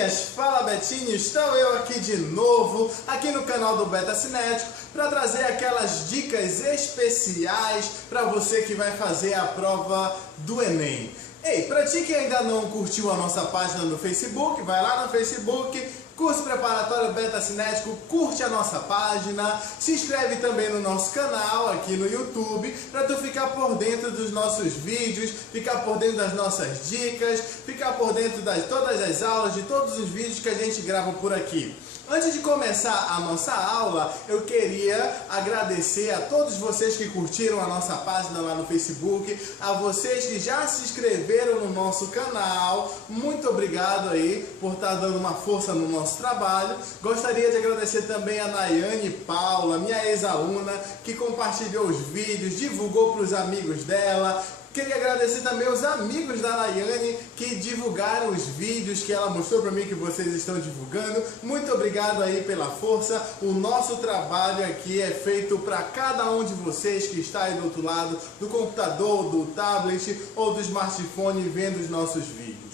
Betinhas, fala Betinho, estou eu aqui de novo, aqui no canal do Beta Cinético, para trazer aquelas dicas especiais para você que vai fazer a prova do Enem. Ei, para ti que ainda não curtiu a nossa página no Facebook, vai lá no Facebook, curso preparatório Beta Cinético, curte a nossa página, se inscreve também no nosso canal aqui no YouTube, para tu ficar por dentro dos nossos vídeos, ficar por dentro das nossas dicas, ficar por dentro de todas as aulas, de todos os vídeos que a gente grava por aqui. Antes de começar a nossa aula, eu queria agradecer a todos vocês que curtiram a nossa página lá no Facebook, a vocês que já se inscreveram no nosso canal. Muito obrigado aí por estar dando uma força no nosso trabalho. Gostaria de agradecer também a Nayane Paula, minha ex-aluna, que compartilhou os vídeos, divulgou para os amigos dela. Queria agradecer também os amigos da Nayane que divulgaram os vídeos que ela mostrou para mim que vocês estão divulgando. Muito obrigado aí pela força. O nosso trabalho aqui é feito para cada um de vocês que está aí do outro lado do computador, do tablet ou do smartphone vendo os nossos vídeos.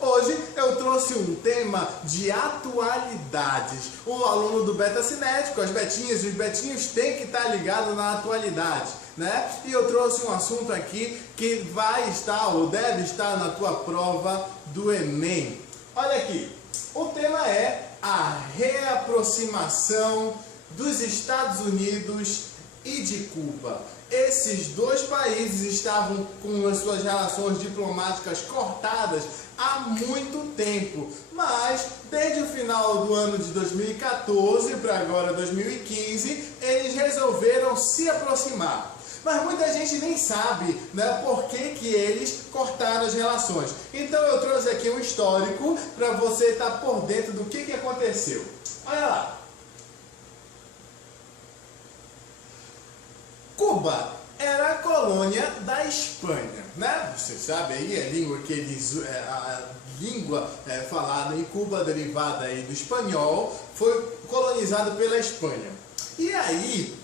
Hoje eu trouxe um tema de atualidades. O aluno do Beta Cinético, as betinhas e os betinhos têm que estar ligados na atualidade, né? E eu trouxe um assunto aqui que vai estar ou deve estar na tua prova do Enem. Olha aqui, o tema é a reaproximação dos Estados Unidos e de Cuba. Esses dois países estavam com as suas relações diplomáticas cortadas há muito tempo, mas desde o final do ano de 2014 para agora 2015, eles resolveram se aproximar. Mas muita gente nem sabe, né, por que eles cortaram as relações. Então eu trouxe aqui um histórico para você estar por dentro do que aconteceu. Olha lá. Cuba era a colônia da Espanha, né? Você sabe aí a língua que eles, falada em Cuba, derivada aí do espanhol, foi colonizada pela Espanha. E aí,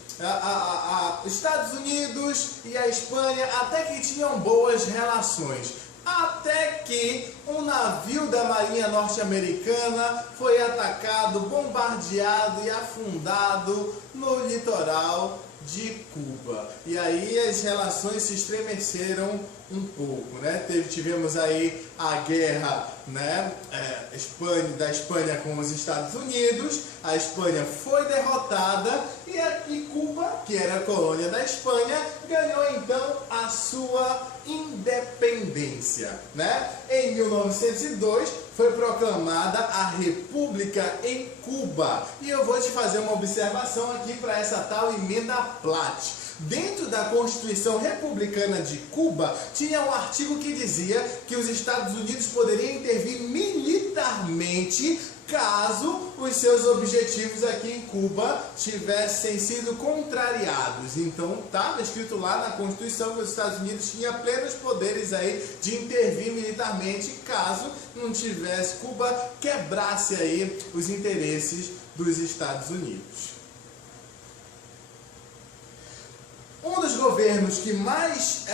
os Estados Unidos e a Espanha até que tinham boas relações. Até que um navio da Marinha Norte-Americana foi atacado, bombardeado e afundado no litoral de Cuba. E aí as relações se estremeceram um pouco, né? Tivemos aí a guerra, né, da Espanha com os Estados Unidos. A Espanha foi derrotada e Cuba, que era a colônia da Espanha, ganhou então a sua independência, né? Em 1902 foi proclamada a República em Cuba. E eu vou te fazer uma observação aqui para essa tal emenda Platt. Dentro da Constituição Republicana de Cuba, tinha um artigo que dizia que os Estados Unidos poderiam intervir militarmente caso os seus objetivos aqui em Cuba tivessem sido contrariados. Então estava escrito lá na Constituição que os Estados Unidos tinham plenos poderes aí de intervir militarmente caso não tivesse, Cuba quebrasse aí os interesses dos Estados Unidos. Um dos governos que mais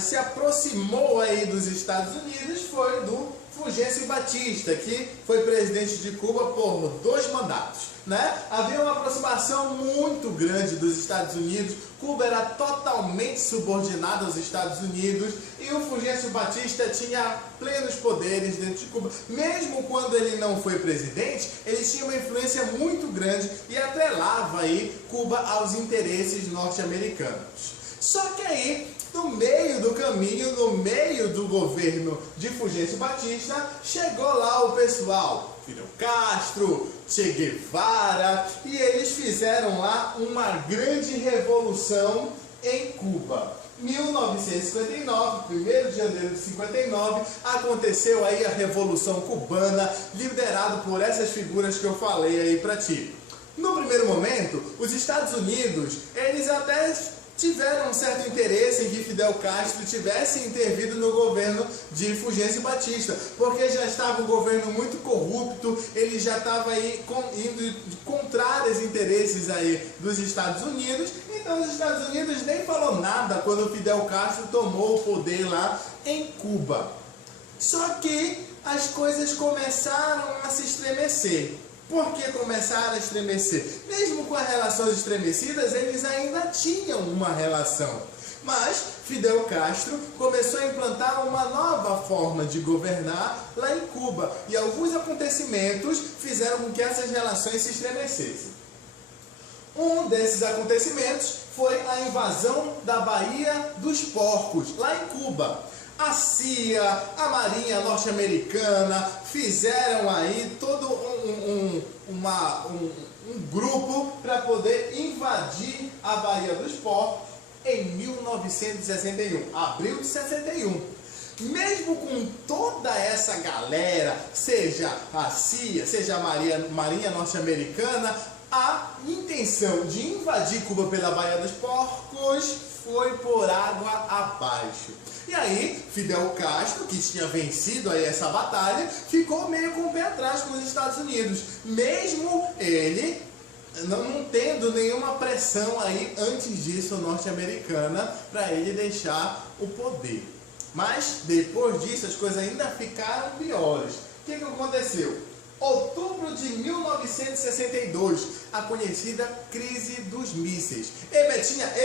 se aproximou aí dos Estados Unidos foi do Fulgêncio Batista, que foi presidente de Cuba por 2 mandatos, né? Havia uma aproximação muito grande dos Estados Unidos. Cuba era totalmente subordinada aos Estados Unidos e o Fulgêncio Batista tinha plenos poderes dentro de Cuba. Mesmo quando ele não foi presidente, ele tinha uma influência muito grande e atrelava aí Cuba aos interesses norte-americanos. Só que aí, no meio do caminho, no meio do governo de Fulgêncio Batista, chegou lá o pessoal, Fidel Castro, Che Guevara, e eles fizeram lá uma grande revolução em Cuba. 1959, 1º de janeiro de 59, aconteceu aí a Revolução Cubana, liderado por essas figuras que eu falei aí pra ti. No primeiro momento, os Estados Unidos, eles até tiveram um certo interesse em que Fidel Castro tivesse intervido no governo de Fulgêncio Batista, porque já estava um governo muito corrupto, ele já estava aí indo contra os interesses aí dos Estados Unidos. Então os Estados Unidos nem falou nada quando Fidel Castro tomou o poder lá em Cuba. Só que as coisas começaram a se estremecer. Por que começaram a estremecer? Mesmo com as relações estremecidas, eles ainda tinham uma relação. Mas Fidel Castro começou a implantar uma nova forma de governar lá em Cuba. E alguns acontecimentos fizeram com que essas relações se estremecessem. Um desses acontecimentos foi a invasão da Baía dos Porcos, lá em Cuba. A CIA, a Marinha norte-americana fizeram aí todo um grupo para poder invadir a Baía dos Porcos em 1961, abril de 61. Mesmo com toda essa galera, seja a CIA, seja a Marinha norte-americana, a intenção de invadir Cuba pela Baía dos Porcos foi por água abaixo. E aí, Fidel Castro, que tinha vencido aí essa batalha, ficou meio com o pé atrás com os Estados Unidos, mesmo ele não tendo nenhuma pressão aí antes disso norte-americana para ele deixar o poder. Mas depois disso as coisas ainda ficaram piores. O que aconteceu? Outubro de 1962, a conhecida crise dos mísseis. Ei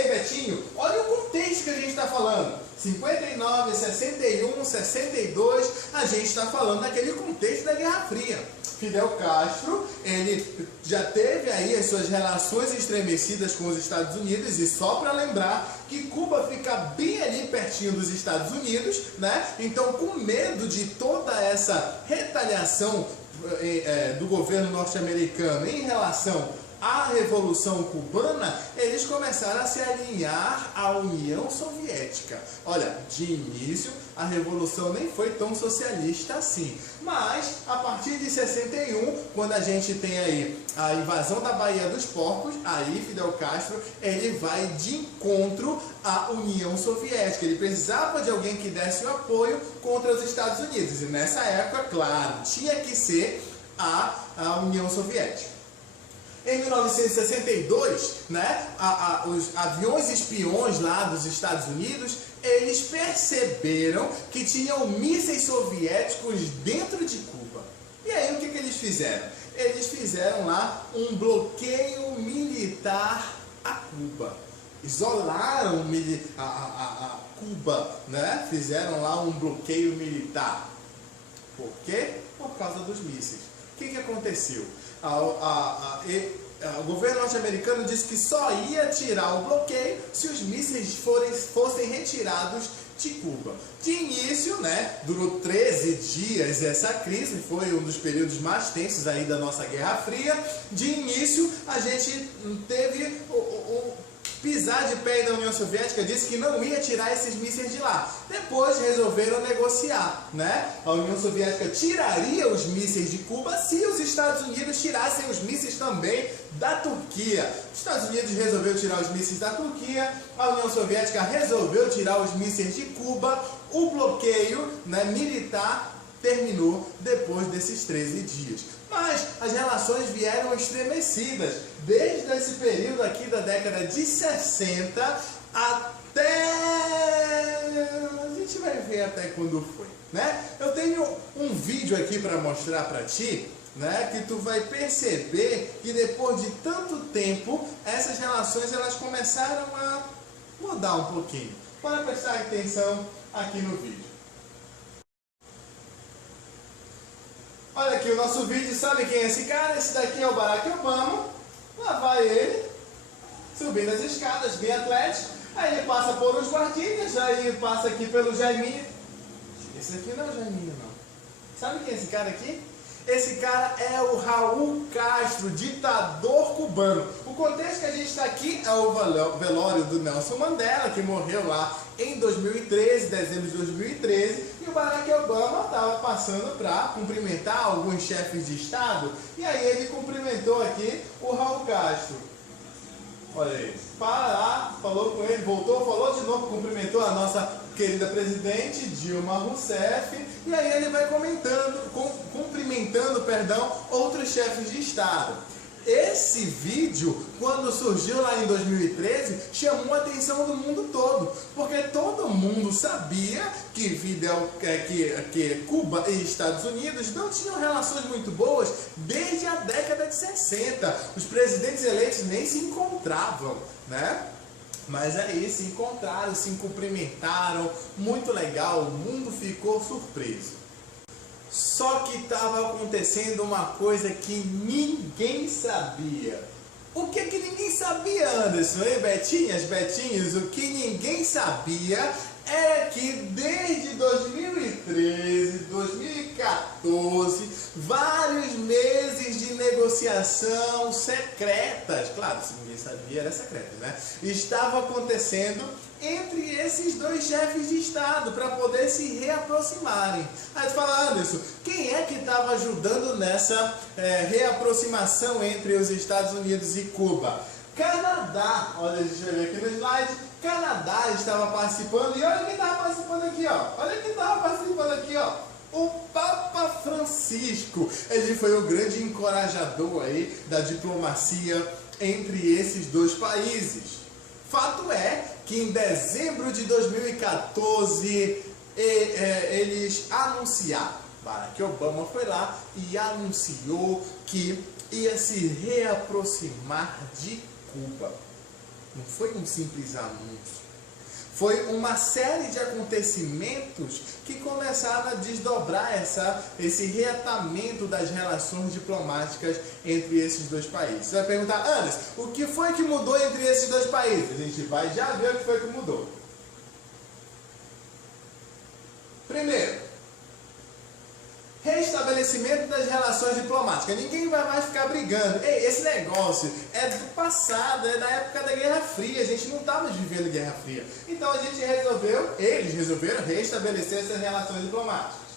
Betinho, olha o contexto que a gente está falando. 59, 61, 62, a gente está falando daquele contexto da Guerra Fria. Fidel Castro, ele já teve aí as suas relações estremecidas com os Estados Unidos, e só para lembrar que Cuba fica bem ali pertinho dos Estados Unidos, né? Então, com medo de toda essa retaliação do governo norte-americano em relação à Revolução Cubana, eles começaram a se alinhar à União Soviética. Olha, de início a Revolução nem foi tão socialista assim, mas a partir de 61, quando a gente tem aí a invasão da Baía dos Porcos, aí Fidel Castro ele vai de encontro à União Soviética. Ele precisava de alguém que desse o apoio contra os Estados Unidos, e nessa época, claro, tinha que ser a União Soviética. Em 1962, né, os aviões espiões lá dos Estados Unidos, eles perceberam que tinham mísseis soviéticos dentro de Cuba. E aí o que eles fizeram? Eles fizeram lá um bloqueio militar a Cuba. Isolaram a Cuba, né? Fizeram lá um bloqueio militar. Por quê? Por causa dos mísseis. O que aconteceu? O governo norte-americano disse que só ia tirar o bloqueio se os mísseis fossem retirados de Cuba. De início, né, durou 13 dias essa crise, foi um dos períodos mais tensos aí da nossa Guerra Fria. De início, a gente teve pisar de pé da União Soviética, disse que não ia tirar esses mísseis de lá. Depois resolveram negociar, né? A União Soviética tiraria os mísseis de Cuba se os Estados Unidos tirassem os mísseis também da Turquia. Os Estados Unidos resolveu tirar os mísseis da Turquia, a União Soviética resolveu tirar os mísseis de Cuba. O bloqueio, né, militar terminou depois desses 13 dias. Mas as relações vieram estremecidas desde esse período aqui da década de 60 até... a gente vai ver até quando foi, né? Eu tenho um vídeo aqui para mostrar para ti, né, que tu vai perceber que depois de tanto tempo essas relações elas começaram a mudar um pouquinho. Para prestar atenção aqui no vídeo. Olha aqui o nosso vídeo, sabe quem é esse cara? Esse daqui é o Barack Obama. Lá vai ele, subindo as escadas, bem atlético. Aí ele passa por os guardinhas, aí passa aqui pelo Jaiminho. Esse aqui não é o Jaiminho, não. Sabe quem é esse cara aqui? Esse cara é o Raul Castro, ditador cubano. O contexto que a gente está aqui é o velório do Nelson Mandela, que morreu lá em 2013, dezembro de 2013, e o Barack Obama estava passando para cumprimentar alguns chefes de Estado, e aí ele cumprimentou aqui o Raul Castro. Olha aí, para lá, falou com ele, voltou, falou de novo, cumprimentou a nossa querida presidente Dilma Rousseff, e aí ele vai cumprimentando outros chefes de Estado. Esse vídeo, quando surgiu lá em 2013, chamou a atenção do mundo todo, porque todo mundo sabia que Cuba e Estados Unidos não tinham relações muito boas desde a década de 60. Os presidentes eleitos nem se encontravam, né? Mas aí se encontraram, se cumprimentaram, muito legal, o mundo ficou surpreso. Só que estava acontecendo uma coisa que ninguém sabia. O que ninguém sabia, Anderson? Hein, Betinhas, Betinhos? O que ninguém sabia era que desde 2013, 2014, vários meses de negociação secretas, claro, se ninguém sabia era secreta, né? Estava acontecendo entre esses dois chefes de Estado para poder se reaproximarem. Aí tu fala, Anderson, quem é que estava ajudando nessa reaproximação entre os Estados Unidos e Cuba? Canadá, olha, deixa eu ver aqui no slide, Canadá estava participando, e olha quem estava participando aqui, ó, olha quem estava participando aqui, ó, o Papa Francisco. Ele foi o grande encorajador aí da diplomacia entre esses dois países. Fato é que em dezembro de 2014 eles anunciaram, Barack Obama foi lá e anunciou que ia se reaproximar de Cuba. Não foi um simples anúncio. Foi uma série de acontecimentos que começaram a desdobrar esse reatamento das relações diplomáticas entre esses dois países. Você vai perguntar, Anderson, o que foi que mudou entre esses dois países? A gente vai já ver o que foi que mudou. Primeiro, restabelecimento das relações diplomáticas. Ninguém vai mais ficar brigando. Ei, esse negócio é do passado, é da época da Guerra Fria. A gente não estava vivendo Guerra Fria. Então eles resolveram restabelecer essas relações diplomáticas.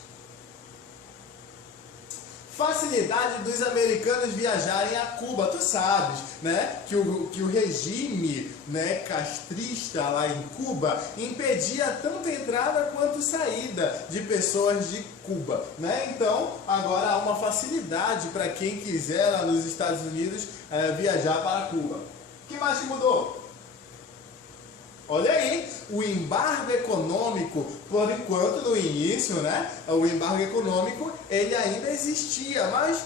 Facilidade dos americanos viajarem a Cuba. Tu sabes, né, que o regime, né, castrista lá em Cuba impedia tanto a entrada quanto a saída de pessoas de Cuba, né? Então agora há uma facilidade para quem quiser lá nos Estados Unidos viajar para Cuba. O que mais que mudou? Olha aí, o embargo econômico, por enquanto no início, né, o embargo econômico ele ainda existia, mas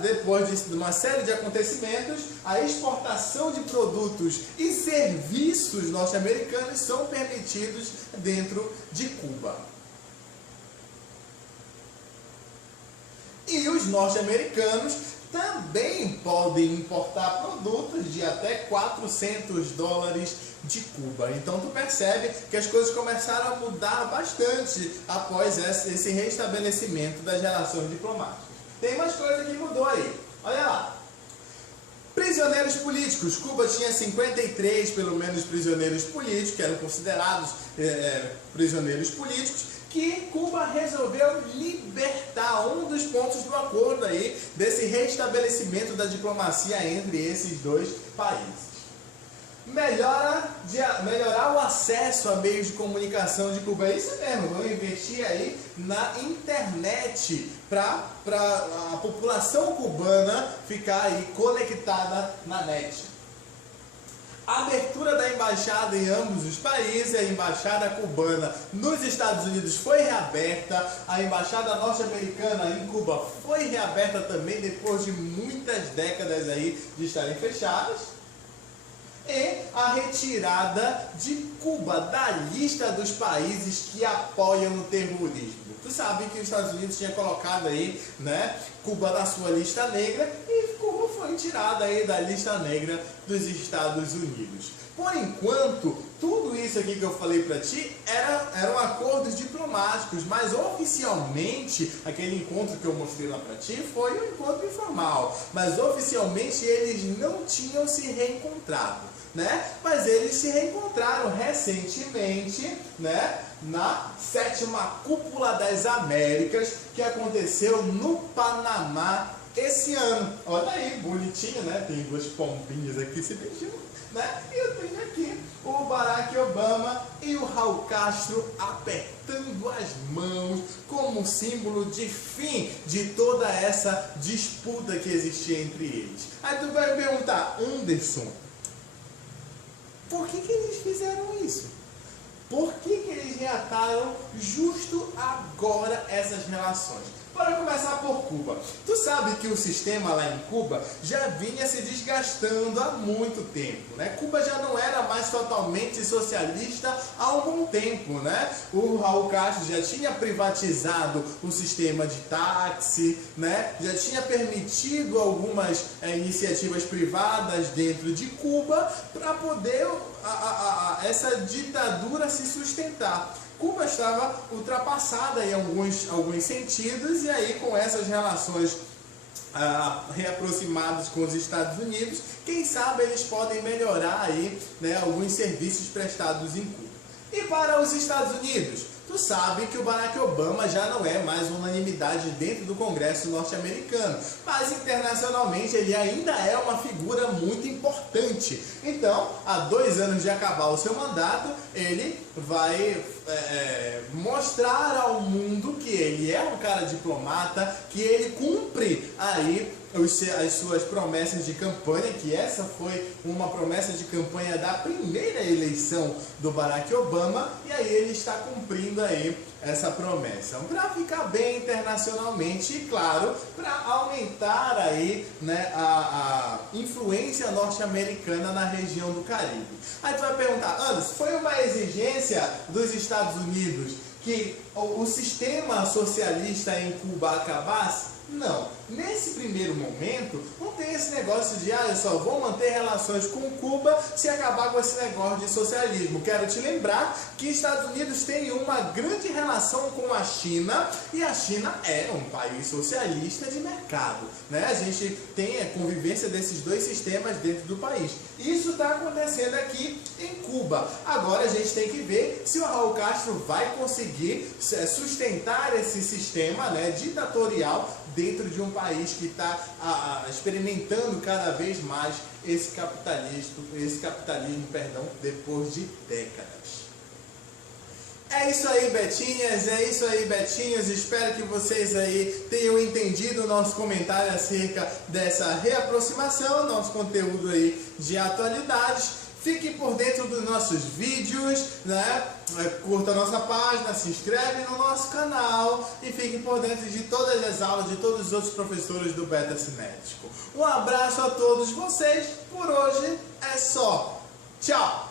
depois de uma série de acontecimentos, a exportação de produtos e serviços norte-americanos são permitidos dentro de Cuba. E os norte-americanos também podem importar produtos de até $400 de Cuba. Então tu percebe que as coisas começaram a mudar bastante após esse restabelecimento das relações diplomáticas. Tem mais coisa que mudou aí. Olha lá. Prisioneiros políticos. Cuba tinha 53, pelo menos, prisioneiros políticos, que eram considerados prisioneiros políticos, que Cuba resolveu libertar. Um dos pontos do acordo aí, desse restabelecimento da diplomacia entre esses dois países. Melhorar o acesso a meios de comunicação de Cuba. É isso mesmo, vão investir aí na internet para a população cubana ficar aí conectada na net. A abertura da embaixada em ambos os países, a embaixada cubana nos Estados Unidos foi reaberta, a embaixada norte-americana em Cuba foi reaberta também depois de muitas décadas aí de estarem fechadas. E a retirada de Cuba da lista dos países que apoiam o terrorismo. Tu sabe que os Estados Unidos tinha colocado aí, né, Cuba na sua lista negra e Cuba foi tirada aí da lista negra dos Estados Unidos. Por enquanto, tudo isso aqui que eu falei para ti eram acordos diplomáticos, mas oficialmente, aquele encontro que eu mostrei lá para ti foi um encontro informal, mas oficialmente eles não tinham se reencontrado, né? Mas eles se reencontraram recentemente, né, na 7ª Cúpula das Américas, que aconteceu no Panamá esse ano. Olha aí, bonitinho, né? Tem duas pombinhas aqui se beijando, né? E eu tenho aqui o Barack Obama e o Raul Castro apertando as mãos como símbolo de fim de toda essa disputa que existia entre eles. Aí tu vai me perguntar, Anderson, por que eles fizeram isso? Por que eles reataram justo agora essas relações? Para começar por Cuba. Tu sabe que o sistema lá em Cuba já vinha se desgastando há muito tempo, né? Cuba já não era mais totalmente socialista há um bom tempo, né? O Raul Castro já tinha privatizado o sistema de táxi, né? Já tinha permitido algumas iniciativas privadas dentro de Cuba para poder essa ditadura se sustentar. Cuba estava ultrapassada em alguns sentidos, e aí com essas relações reaproximadas com os Estados Unidos, quem sabe eles podem melhorar aí, né, alguns serviços prestados em Cuba. E para os Estados Unidos, tu sabe que o Barack Obama já não é mais unanimidade dentro do Congresso norte-americano, mas internacionalmente ele ainda é uma figura muito importante. Então, há 2 anos de acabar o seu mandato, ele vai mostrar ao mundo que ele é um cara diplomata, que ele cumpre aí as suas promessas de campanha, que essa foi uma promessa de campanha da primeira eleição do Barack Obama, e aí ele está cumprindo aí essa promessa, para ficar bem internacionalmente e, claro, para aumentar aí, né, a influência norte-americana na região do Caribe. Aí tu vai perguntar, Anderson, foi uma exigência dos Estados Unidos que o sistema socialista em Cuba acabasse? Não. Nesse primeiro momento, não tem esse negócio de eu só vou manter relações com Cuba se acabar com esse negócio de socialismo. Quero te lembrar que Estados Unidos tem uma grande relação com a China, e a China é um país socialista de mercado, né? A gente tem a convivência desses dois sistemas dentro do país. Isso está acontecendo aqui em Cuba. Agora a gente tem que ver se o Raul Castro vai conseguir sustentar esse sistema, né, ditatorial dentro de um país que está experimentando cada vez mais esse capitalismo, depois de décadas. É isso aí, Betinhas, é isso aí, Betinhos. Espero que vocês aí tenham entendido o nosso comentário acerca dessa reaproximação, nosso conteúdo aí de atualidades. Fique por dentro dos nossos vídeos, né? Curta a nossa página, se inscreve no nosso canal e fique por dentro de todas as aulas de todos os outros professores do Beta Cinético. Um abraço a todos vocês, por hoje é só. Tchau!